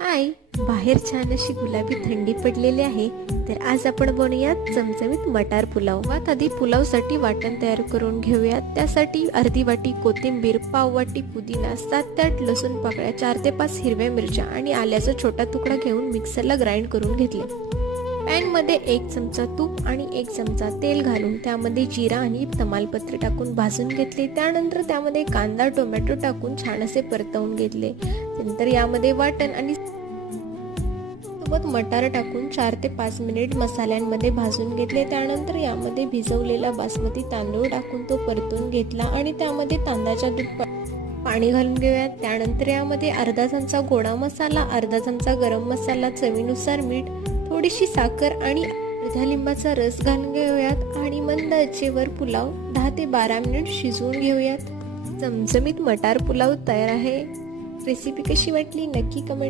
हाय, बाहेर छान अशी गुलाबी थंडी पडलेली आहे. तर आज आपण बनवूयात चमचमीत मटार पुलाव. आधी पुलावसाठी वाटण तयार करून घेऊयात. त्यासाठी अर्धी वाटी कोथिंबीर, पाव वाटी पुदिना, 7 ते 8 लसूण पाकळ्या, 4 ते 5 हिरव्या मिरच्या आणि आल्याचा छोटा तुकडा घेऊन मिक्सरला ग्राइंड करून घेतले. पॅन मध्ये 1 चमचा तूप आणि 1 चमचा तेल घालून त्यामध्ये जिरा आणि तमालपत्र टाकून भाजून घेतले. त्यानंतर त्यामध्ये कांदा, टोमॅटो टाकून छान असे परतवून घेतले. नंतर यामध्ये वाटण आणि सोबत मटार टाकून 4 ते 5 मिनिट मसाल्यांमध्ये भाजून घेतले. त्यानंतर यामध्ये भिजवलेला बासमती तांदूळ टाकून तो परतून घेतला आणि त्यामध्ये तांदळाच्या दूध पाणी घालून घेऊयात. त्यानंतर यामध्ये अर्धा चमचा गोडा मसाला, अर्धा चमचा गरम मसाला, चवीनुसार मीठ, थोडीशी साखर आणि अर्धा लिंबाचा रस घालून घेऊयात आणि मंद आचेवर पुलाव 10 ते 12 मिनिट शिजवून घेऊयात. चमचमीत मटार पुलाव तयार आहे. रेसिपी कशी वाटली नक्की कमेंट